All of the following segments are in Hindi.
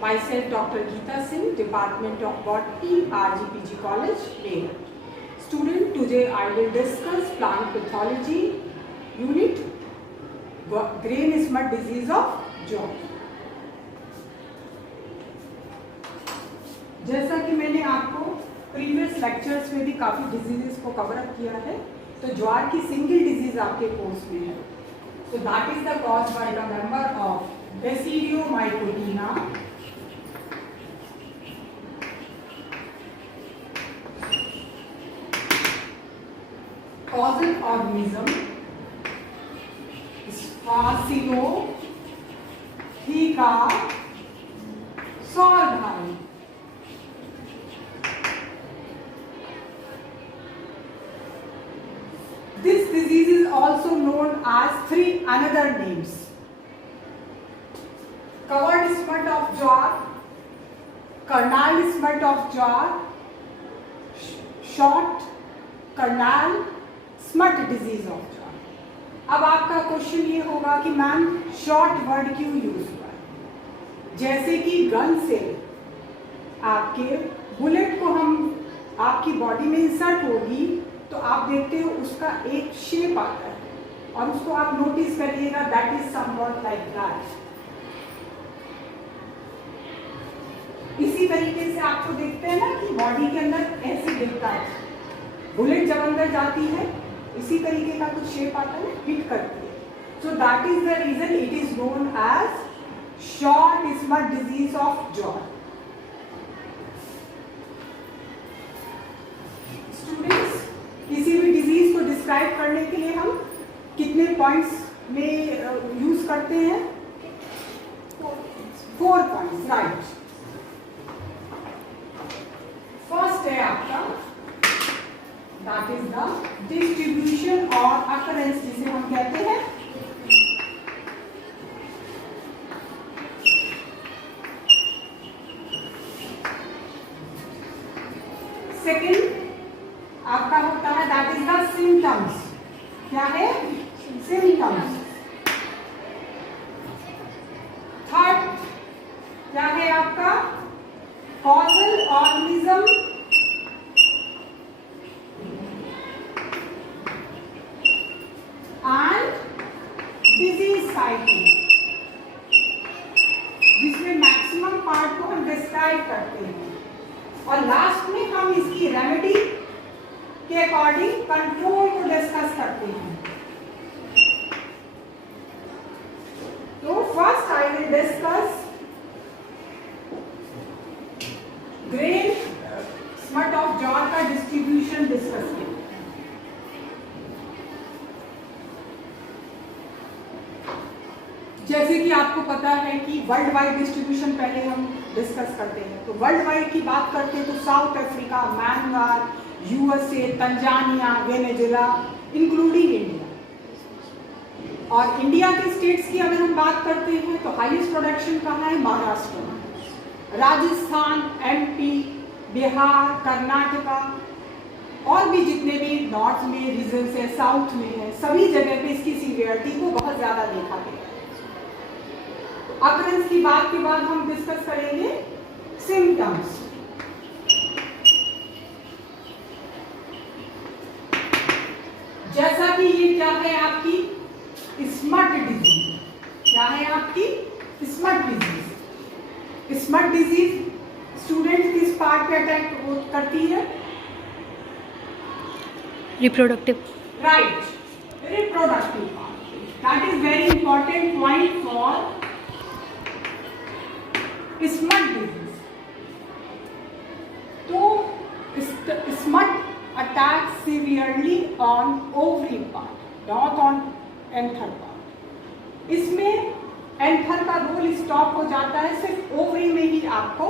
Myself Dr. Geeta Singh, Department of Botany, RGPG College, Meerut. Student, today I will discuss plant pathology unit, grain smut disease of jaw. जैसा कि मैंने आपको प्रीवियस लेक्चर्स में भी काफ़ी डिजीजेस को कवर अप किया है, तो ज्वार की सिंगल डिजीज आपके कोर्स में है. So that is the caused by the member of Basidiomycotina, causal organism Sphaerotheca sorghum. This disease is also known as three another names: covered smut of jar, canal smut of jar, short canal smut disease of jar. अब आपका क्वेश्चन ये होगा कि मैम शॉर्ट वर्ड क्यों यूज हुआ है? जैसे कि गन से आपके बुलेट को हम आपकी बॉडी में इंसर्ट होगी तो आप देखते हो उसका एक शेप आता है और उसको आप नोटिस करिएगा, that is somewhat like that. इसी तरीके से आपको देखते हैं ना कि बॉडी के अंदर ऐसे दिखता है. बुलेट जब अंदर जाती है इसी तरीके का कुछ शेप आता है, हिट करती है. So that is the reason it is known as short smut disease of jaw. Students, किसी भी डिजीज को डिस्क्राइब करने के लिए हम कितने पॉइंट्स में यूज करते हैं? 4 पॉइंट्स, राइट. फर्स्ट है आपका that is the distribution or occurrence, जिसे हम कहते हैं. सेकेंड आपका होता है that is the symptoms. क्या है? symptoms. थर्ड क्या है आपका? causal organism डिजीज साइकिल, जिसमें मैक्सिमम पार्ट को हम डिस्क्राइब करते हैं और लास्ट में हम इसकी रेमेडी के अकॉर्डिंग कंट्रोल को डिस्कस करते हैं. तो first I will discuss grain smut of jaw का डिस्ट्रीब्यूशन डिस्कस करें. जैसे कि आपको पता है कि वर्ल्ड वाइड डिस्ट्रीब्यूशन पहले हम डिस्कस करते हैं. तो वर्ल्ड वाइड की बात करते हैं तो south Africa, Myanmar, USA, Tanzania, Venezuela, including India. और इंडिया के स्टेट्स की अगर हम बात करते हैं तो हाईएस्ट प्रोडक्शन कहाँ है? महाराष्ट्र में. राजस्थान, एमपी, बिहार, कर्नाटका और भी जितने भी नॉर्थ में रीजन्स है, साउथ में है, सभी जगह पे इसकी सीवियरिटी को बहुत ज्यादा देखा गया. अकरेंस की बात के बाद हम डिस्कस करेंगे सिम्टम्स. जैसा कि ये क्या है आपकी स्मट डिजीज. क्या है आपकी smut disease? Smut disease student किस पार्ट पे अटैक करती है? Reproductive. Right, reproductive part. That is very important point for smut disease. तो smut attack severely on ovary part, not on anther part. इसमें एंथर का रोल स्टॉप हो जाता है, सिर्फ ओवरी में ही आपको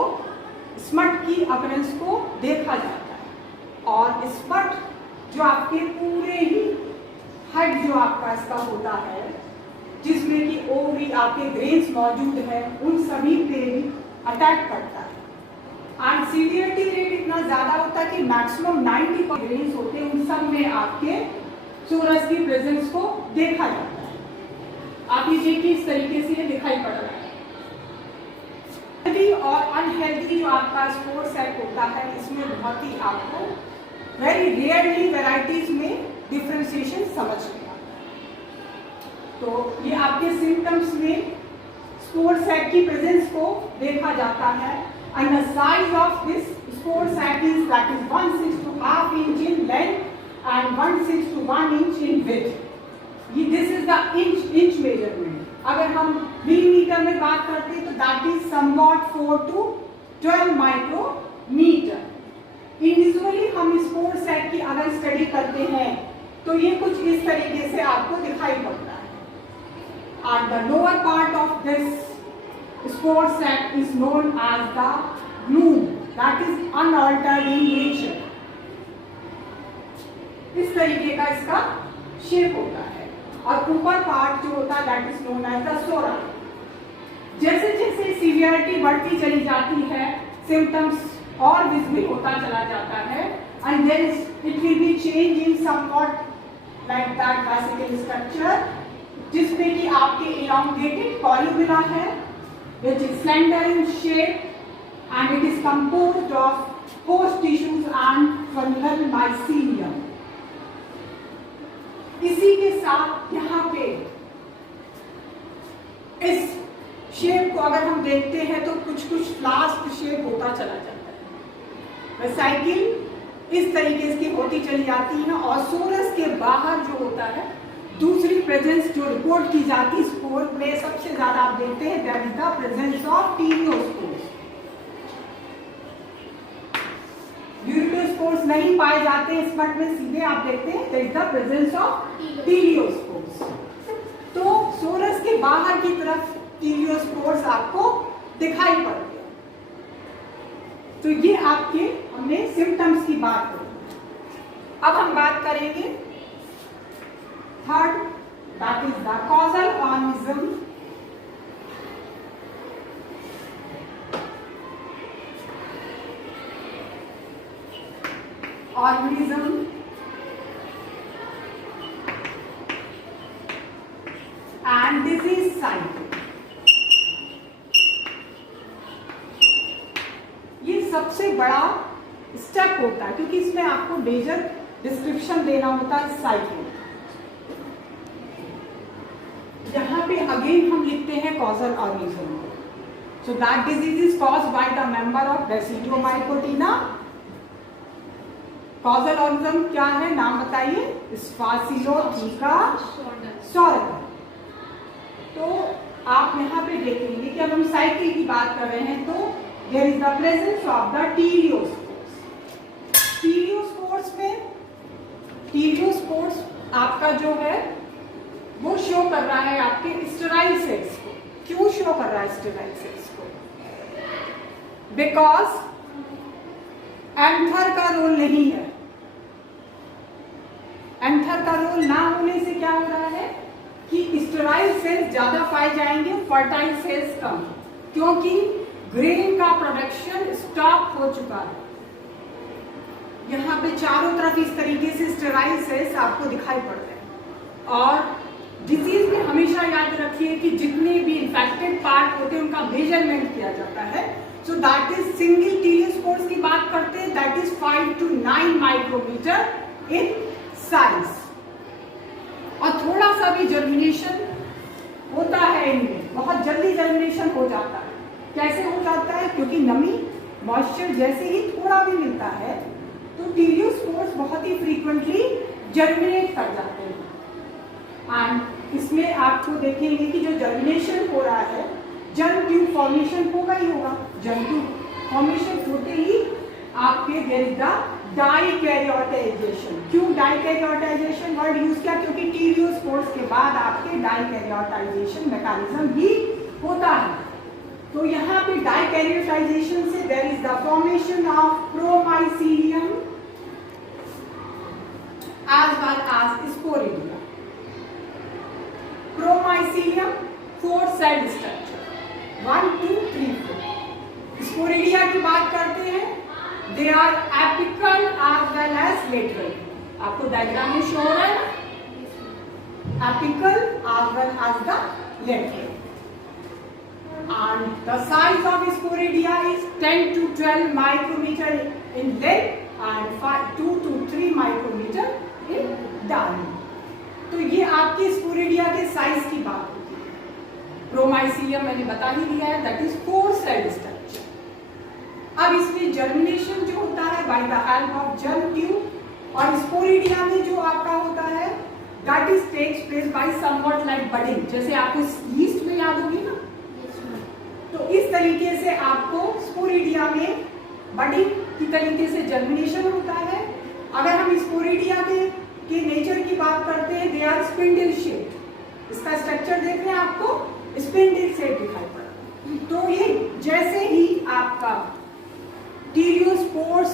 स्मट की अपीयरेंस को देखा जाता है. और स्मट जो आपके पूरे ही हेड जो आपका इसका होता है, जिसमें कि ओवरी आपके ग्रेन्स मौजूद है, उन सभी पे भी अटैक करता है. एंड सीवियरिटी रेट इतना ज्यादा होता है कि मैक्सिमम 90 ग्रेन्स होते हैं, उन सब में आपके सोरस की प्रेजेंस को देखा जाता है. आप ये देखिए इस तरीके से ये दिखाई पड़ रहा है. हेल्दी और अनहेल्दी जो आपका स्पोर सेट होता है, इसमें बहुत ही आपको वेरी रेयरली वैरायटीज में डिफ्रेंशिएशन समझ में आता है। तो ये आपके सिम्टम्स में स्पोर सेट की प्रेजेंस को देखा जाता है। And the size of this spore set is that is 1/6 to 1/2 inch in length and 1/6 to 1 inch in width. This is the inch measurement. अगर हम मिलीमीटर में बात करते हैं तो that is somewhat 4 to 12 micrometre. Individually हम स्पोर सेट की अगर स्टडी करते हैं तो ये कुछ इस तरीके से आपको दिखाई पड़ता है। And the lower part of this spore sac is known as the glume, that is unaltered in nature. इस तरीके का इसका शेप होता है और ऊपर पार्ट जो होता है that is known as the sora. जैसे जैसे सीवियरिटी बढ़ती चली जाती है, सिम्टम्स और विजिबल होता चला जाता है and then it will be change in somewhat like that vesicle structure, जिसमें कि आपके elongated columella है which is slender in shape and it is composed of host tissues and fungal mycelium. इसी के साथ यहाँ पे इस शेप को अगर हम देखते हैं तो कुछ कुछ फ्लास्क शेप होता चला जाता है। वेसाइकिल इस तरीके की होती चली जाती है और सोरस के बाहर जो होता है दूसरी प्रेजेंस जो रिपोर्ट की जाती है स्पोर में सबसे ज्यादा आप देखते हैं that is the presence of teliospores. Urediospores नहीं पाए जाते इस पार्ट में, सीधे आप देखते हैं that is the presence of teliospores. तो सोरस के बाहर की तरफ टीरियोस्पोर्स आपको दिखाई पड़ते हैं। तो ये आपके हमने सिम्टम्स की बात करी। अब हम बात करेंगे third, that is the causal organism. And disease cycle. ये सबसे बड़ा स्टेप होता है क्योंकि इसमें आपको मेजर डिस्क्रिप्शन देना होता है साइकिल। यहाँ पे अगेन हम लिखते हैं causal organism. So that disease is caused by the member of basidiomycotina. Causal organism क्या है, नाम बताइए? स्पासिलोथीका सॉर्गा। तो आप यहाँ पे देखेंगे कि अब हम साइकिल की बात कर रहे हैं तो there is the presence of the teliospores. Teliospores में टीरियोस्पोर्स आपका जो है वो शो कर रहा है आपके स्टेराइल सेल्स को। क्यों शो कर रहा है स्टेराइल सेल्स को? बिकॉज एंथर का रोल नहीं है। एंथर का रोल ना होने से क्या हो रहा है कि स्टेराइल सेल्स ज्यादा पाए जाएंगे, फर्टाइल सेल्स कम, क्योंकि ग्रेन का प्रोडक्शन स्टॉप हो चुका है। यहाँ पे चारों तरफ इस तरीके से स्टेराइल सेल्स आपको दिखाई पड़ते हैं। और डिजीज में हमेशा याद रखिए कि जितने भी इन्फेक्टेड पार्ट होते हैं उनका मेजरमेंट किया जाता है। So that is single teliospores की बात करते हैं that is 5 to 9 micrometre in size. और थोड़ा सा भी जर्मिनेशन होता है इनमें, बहुत जल्दी जर्मिनेशन हो जाता है। कैसे हो जाता है? क्योंकि नमी मॉइस्चर जैसे ही थोड़ा भी मिलता है तो टीरियोस्पोर्स बहुत ही फ्रीक्वेंटली जर्मिनेट कर जाते हैं। एंड इसमें आपको देखेंगे कि जो जर्मिनेशन हो रहा है, जर्म ट्यूब फॉर्मेशन होगा ही होगा। जर्म ट्यूब फॉर्मेशन होते ही आपके देयर इज द डाइकैरियोटाइजेशन। क्यों डाइकैरियोटाइजेशन वर्ड यूज किया? क्योंकि टीरियोस्पोर्स के बाद आपके डाइकैरियोटाइजेशन मैकेनिज्म भी होता है। तो यहाँ पे डाइकैरियोटाइजेशन से there is the formation of promycelium as well as sporidia. Promycelium 4 cell structure 1 2 3 4। Sporidia की बात करते हैं, they are apical as well as lateral. आपको डायग्राम में शो हो रहा है apical as well as the lateral. and the size of sporedia is 10 to 12 micrometer in length and 2 to 3 micrometer in diameter। तो ये आपके स्पोरेडिया के साइज की बात होती है। प्रोमाइसिलियम मैंने बता ही दिया है, दैट इज 4 सेल स्ट्रक्चर। अब इसमें जर्मिनेशन जो होता है by the help of germ tube, और स्पोरेडिया में जो आपका होता है that is takes place by somewhat like budding, जैसे आपको ईस्ट में याद होगी ना, तो इस तरीके से आपको स्पोरेडिया में बडिंग की तरीके से जर्मिनेशन होता है। अगर हम स्पोरेडिया के नेचर की बात करते हैं, दे आर स्पिंडल शेप, इसका स्ट्रक्चर देख रहे हैं आपको स्पिंडल शेप दिखाई पड़ा। तो ये जैसे ही आपका टीरियोस्पोर्स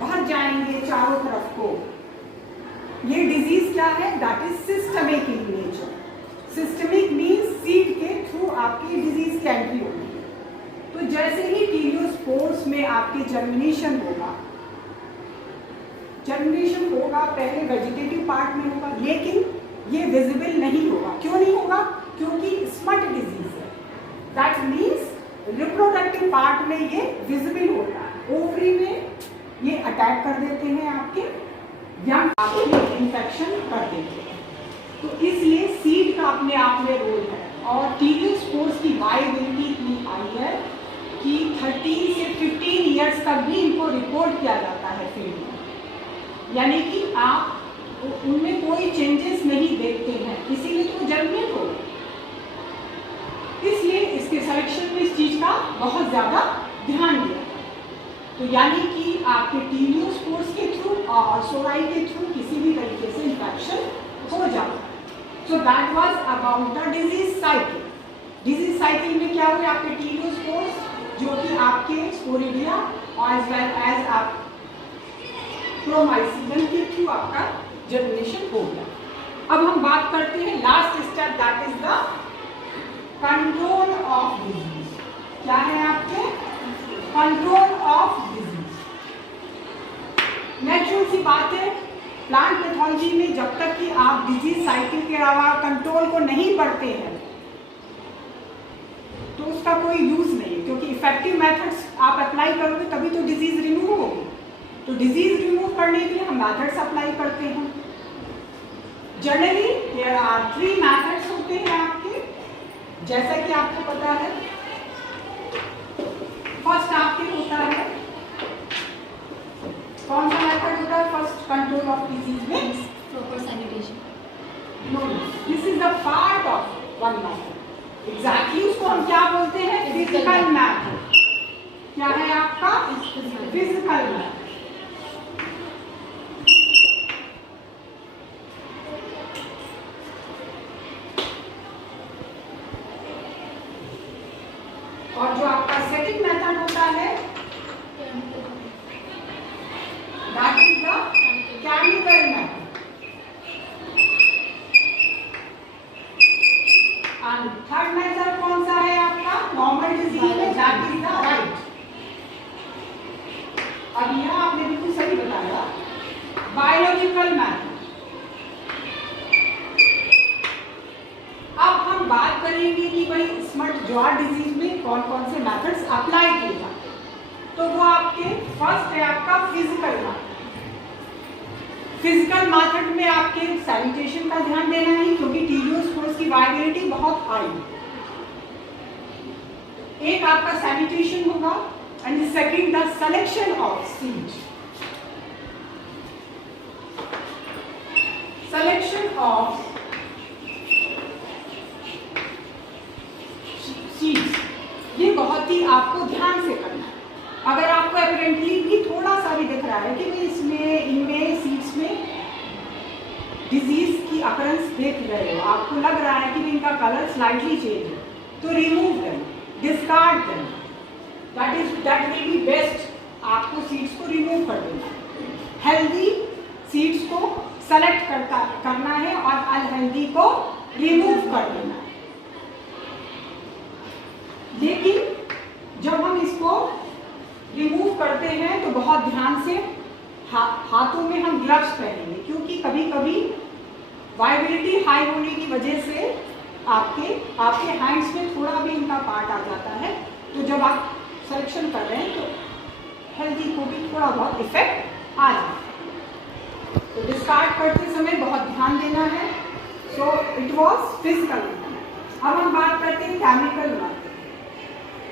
भर जाएंगे चारों तरफ को, ये डिजीज क्या है, that is systemic in nature. Systemic means seed के थ्रू आपकी डिजीज की एंट्री होगी। तो जैसे ही टीरियोस्पोर्स में आपके जर्मिनेशन होगा पहले वेजिटेटिव पार्ट में होगा, लेकिन ये विजिबल नहीं होगा। क्यों नहीं होगा? क्योंकि स्मट डिजीज है, दैट मींस रिप्रोडक्टिव पार्ट में ये विजिबल होता है। ओवरी में ये अटैक कर देते हैं आपके, यंग आपके इन्फेक्शन कर देते हैं। तो इसलिए सीड का अपने आप में रोल है। और टीरियोस्पोर्स की वायबिलिटी इतनी हाई है कि 13 से 15 ईयर्स तक भी इनको रिपोर्ट किया जाता है फील्ड में, यानी कि आप उनमें कोई चेंजेस नहीं देखते हैं, इसीलिए तो जर्मिनेट हो। इसलिए इसके सिलेक्शन में इस चीज का बहुत ज्यादा ध्यान दिया। तो यानी कि आपके टीरियोस्पोर्स के थ्रू और सोराई के थ्रू किसी भी तरीके से इन्फेक्शन हो जाता है। So that was about the disease cycle. Disease cycle में क्या हुए, आपके टीरियोस्पोर्स जो कि आपके स्पोरेडिया और एज वेल एज आप प्रोमाइसिलियम के थ्रू आपका जर्मिनेशन हो गया। अब हम बात करते हैं last step, that is the control of disease. क्या है आपके कंट्रोल ऑफ डिजीज? नेचुरल सी बात है, प्लांट पैथोलॉजी में जब तक कि आप डिजीज साइकिल के अलावा कंट्रोल को नहीं पढ़ते हैं तो उसका कोई यूज नहीं है, क्योंकि इफेक्टिव मेथड्स आप अप्लाई करोगे तभी तो डिजीज रिमूव होगी। तो डिजीज रिमूव करने के लिए हम मेथड्स अप्लाई करते हैं। जनरली देयर आर 3 मेथड्स होते हैं आपके, जैसा कि आपको पता है। फर्स्ट आपके होता है, कौन सा मेथड होता है फर्स्ट कंट्रोल ऑफ डिजीज में? Proper sanitation. No, this is the part of one method. Exactly उसको हम क्या बोलते हैं? Physical method. क्या है आपका? Physical method. और जो आपका सेकंड मेथड होता है that is the chemical method. And third method कौन सा है आपका? नॉर्मल डिजीज में दैट इज द राइट। अब यह आपने बिल्कुल सही बताया, बायोलॉजिकल मेथड। अब हम बात करेंगे कि भाई स्मट जॉ डिजीज में कौन कौन से मेथड्स अप्लाई किए जाते हैं। तो वो आपके फर्स्ट है आपका फिजिकल मेथड। फिजिकल मेथड में आपके सैनिटेशन का ध्यान देना है, क्योंकि टीरियोस्पोर्स की वायबिलिटी बहुत हाई है। एक आपका सैनिटेशन होगा and second the selection of seed. Selection of ये बहुत ही आपको ध्यान से करना है। अगर आपको अपरेंटली भी थोड़ा सा भी दिख रहा है कि भाई इसमें इनमें सीड्स में डिजीज की अकरेंस देख रहे हो, आपको लग रहा है कि इनका कलर स्लाइटली चेंज है, तो remove them, discard them. That will be best. आपको सीड्स को रिमूव कर देना है। हेल्दी सीड्स को सेलेक्ट करना है और अनहेल्दी को रिमूव कर देना है। लेकिन जब हम इसको रिमूव करते हैं तो बहुत ध्यान से हाथों में हम ग्लव्स पहनेंगे, क्योंकि कभी कभी वायबिलिटी हाई होने की वजह से आपके हैंड्स में थोड़ा भी इनका पार्ट आ जाता है, तो जब आप सिलेक्शन कर रहे हैं तो हेल्दी को भी थोड़ा बहुत इफेक्ट आ जाता है। तो डिस्कार्ड करते समय बहुत ध्यान देना है। So it was physical method. अब हम बात करते हैं केमिकल मेथड।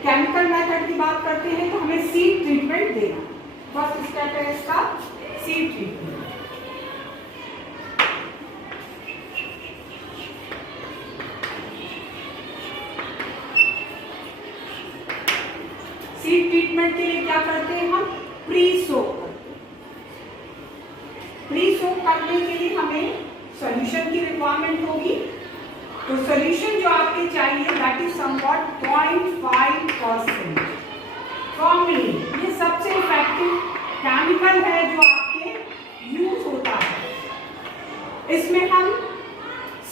केमिकल मेथड की बात करते हैं तो हमें सीड ट्रीटमेंट देना। फर्स्ट स्टेप है इसका सीड ट्रीटमेंट। सीड ट्रीटमेंट के लिए क्या करते हैं हम? प्री सोक करते हैं। प्री सोक करने के लिए हमें सॉल्यूशन की रिक्वायरमेंट होगी। तो सॉल्यूशन जो आपके चाहिए दैट इज समवॉट 0.5%। फॉर्मलिन ये सबसे इफेक्टिव केमिकल है जो आपके यूज होता है। इसमें हम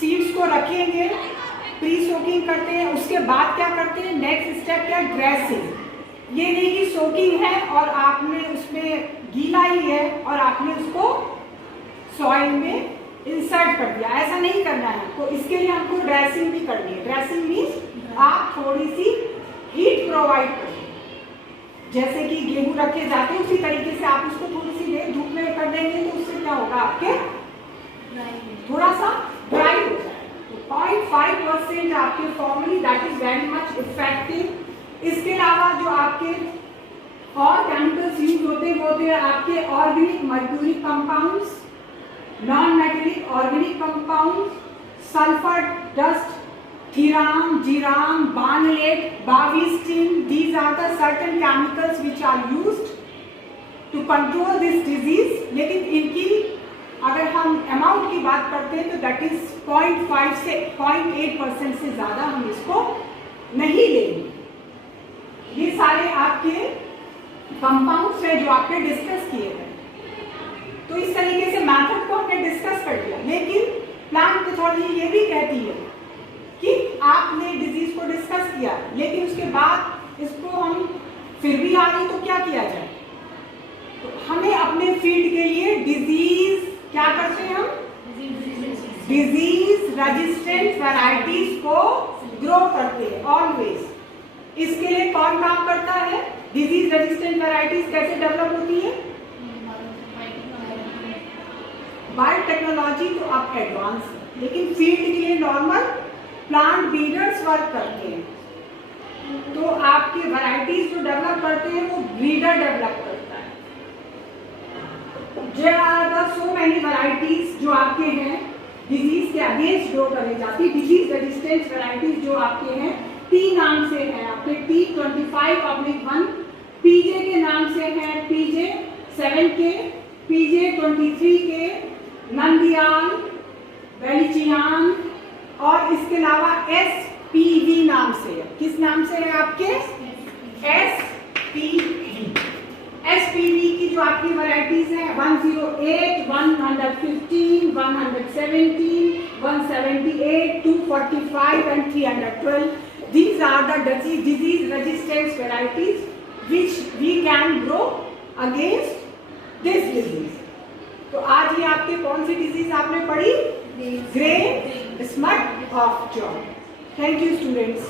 सीड्स को रखेंगे, प्री सोकिंग करते हैं, उसके बाद क्या करते हैं? नेक्स्ट स्टेप क्या? ड्रेसिंग। ये नहीं कि सोकिंग है और आपने उसमें गीला ही है और आपने उसको सॉइल में इंसर्ट कर दिया, ऐसा नहीं करना है। तो इसके लिए हमको ड्रेसिंग भी करनी है। ड्रेसिंग मीन्स आप थोड़ी सी हीट प्रोवाइड करें, जैसे कि गेहूं रखे जाते हैं उसी तरीके से आप उसको थोड़ी सी देर धूप में कर देंगे तो उससे क्या होगा? आपके थोड़ा सा ड्राई हो जाएगा। तो 0.5% आपके formally that is very much effective. इसके अलावा जो आपके और केमिकल्स यूज होते हैं वो होते हैं आपके organic mercuric compounds, non metallic organic compounds, sulphur dust, thiram, ziram, benlate, Bavistin. These are the certain chemicals which are used to control this disease। लेकिन इनकी अगर हम अमाउंट की बात करते हैं तो दैट इज 0.5 से 0.8% से ज़्यादा हम इसको नहीं लेंगे। ये सारे आपके कंपाउंड्स हैं जो आपने डिस्कस किए हैं। तो इस तरीके से मेथड को हमने डिस्कस कर लिया। लेकिन प्लांट पैथोलॉजी ये भी कहती है कि आपने डिजीज को डिस्कस किया लेकिन उसके बाद इसको हम फिर भी आ रही तो क्या किया जाए? तो हमें अपने फील्ड के लिए डिजीज क्या करते हैं हम? डिजीज रेजिस्टेंट वैरायटीज को ग्रो करते हैं ऑलवेज। इसके लिए कौन काम करता है? डिजीज रेजिस्टेंट वैरायटीज कैसे डेवलप होती है? बायोटेक्नोलॉजी तो अब एडवांस है, लेकिन फील्ड के लिए नॉर्मल प्लांट ब्रीडर्स वर्क करते हैं। तो आपके वैरायटीज जो डेवलप करते हैं वो ब्रीडर डेवलप करता है। There are the so many varieties जो आपके हैं डिजीज के अगेंस्ट ग्रो करे जाती। डिजीज रेजिस्टेंट वैरायटीज जो आपके हैं टी नाम से है, आपके T25/1, पीजे के नाम से है, PJ7K, PJ23K, नंदियाल, बेलिचियान, और इसके अलावा SPV नाम से है। किस नाम से है आपके? SPV। SPV की जो आपकी वैरायटीज है 108, 115, 117, 178, 245 and 312। These are the disease resistant varieties which we can grow against this disease। तो आज ये आपके कौन सी डिजीज आपने पढ़ी? Grey smut of jaw. Thank you students.